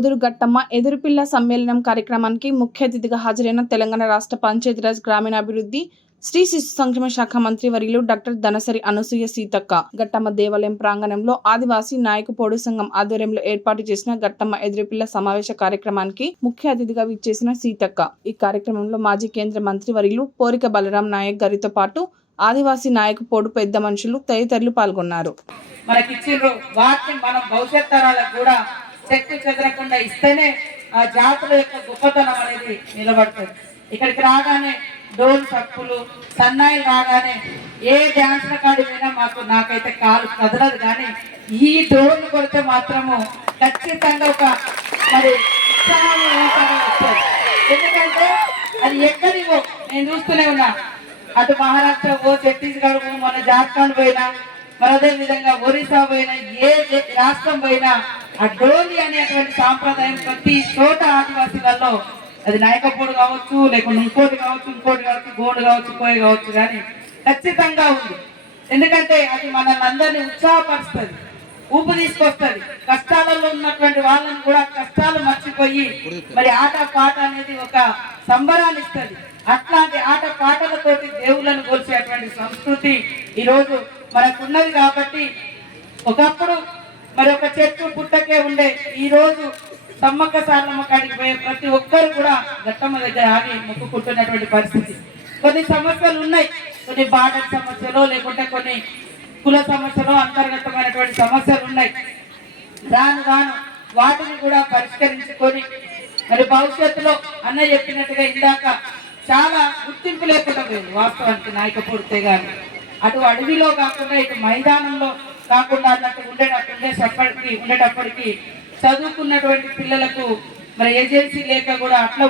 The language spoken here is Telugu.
ముదురు గట్టమ్మ ఎదురుపిల్ల సమ్మేళనం కార్యక్రమానికి ముఖ్య అతిథిగా హాజరైన తెలంగాణ రాష్ట్ర పంచాయతీరాజ్ గ్రామీణాభివృద్ధి శ్రీ శిశు సంక్షేమ శాఖ మంత్రి వర్యులు డాక్టర్ ధనసరి అనసూయ సీతక్క గట్టమ్మ దేవాలయం ప్రాంగణంలో ఆదివాసీ నాయకు పోడు సంఘం ఆధ్వర్యంలో ఏర్పాటు చేసిన గట్టమ్మ ఎదురుపిల్ల సమావేశ కార్యక్రమానికి ముఖ్య అతిథిగా విచ్చేసిన సీతక్క. ఈ కార్యక్రమంలో మాజీ కేంద్ర మంత్రి వర్యులు పోరిక బలరాం నాయక్ గారితో పాటు ఆదివాసీ నాయకు పోడు పెద్ద మనుషులు తదితరులు పాల్గొన్నారు. మనకి వాటిని మనం భవిష్యత్ తరాలకు కూడా చెక్కు చెదరకుండా ఇస్తేనే ఆ జాతుల యొక్క గొప్పతనం అనేది నిలబడుతుంది. ఇక్కడికి రాగానే డోన్ తప్పులు సన్నాయిలు రాగానే ఏ డ్యాన్స్ అకాడమీనా మాకు నాకైతే కాలు కదలదు కానీ ఈ డోలు కొడితే మాత్రము ఖచ్చితంగా ఒక మరి వస్తుంది. ఎందుకంటే అది ఎక్కడివో నేను చూస్తూనే ఉన్నా. అటు మహారాష్ట్ర పో ఛత్తీస్గఢ్ మన జార్ఖండ్ పోయినా మరి అదే విధంగా ఒరిస్సా పోయినా ఏ రాష్ట్రం పోయినా ఆ డోలి అనేటువంటి సాంప్రదాయం ప్రతి చోట ఆదివాసీలలో అది నాయకపోడు కావచ్చు లేకుంటే ఇంకోటి కావచ్చు ఇంకోటి కావచ్చు గోడు కావచ్చు కోయ కావచ్చు కానీ ఖచ్చితంగా ఉంది. ఎందుకంటే అది మనల్ని అందరినీ ఉత్సాహపరుస్తుంది ఊపు తీసుకొస్తుంది. కష్టాలలో ఉన్నటువంటి వాళ్ళని కూడా కష్టాలు మర్చిపోయి మరి ఆట పాట అనేది ఒక సంబరాన్ని ఇస్తుంది. అట్లాంటి ఆట పాటలతోటి దేవుళ్ళను కోల్చేటువంటి సంస్కృతి ఈరోజు మనకున్నది కాబట్టి ఒకప్పుడు మరి ఒక చెట్టు పుట్టకే ఉండే ఈ రోజు సమ్మక్క సారమ్మ కాడికి పోయే ప్రతి ఒక్కరు కూడా గట్టమ్మ దగ్గర ఆగి మొక్కుకుంటున్నటువంటి పరిస్థితి. కొన్ని సమస్యలు ఉన్నాయి. కొన్ని బాధ సమస్యలు లేకుంటే కొన్ని కుల సమస్యలు అంతర్గతమైనటువంటి సమస్యలు ఉన్నాయి. రాను రాను వాటిని కూడా పరిష్కరించుకొని మరి భవిష్యత్తులో అన్న చెప్పినట్టుగా ఇందాక చాలా గుర్తింపు లేకుండా పోయింది వాస్తవానికి నాయక పూర్తే అటు అడవిలో కాకుండా ఇటు మైదానంలో కాకుండా అన్నట్టు ఉండేటట్టు ఉండేటప్పటికి ఉండేటప్పటికి చదువుకున్నటువంటి పిల్లలకు మరి ఏజెన్సీ లేక కూడా అట్లా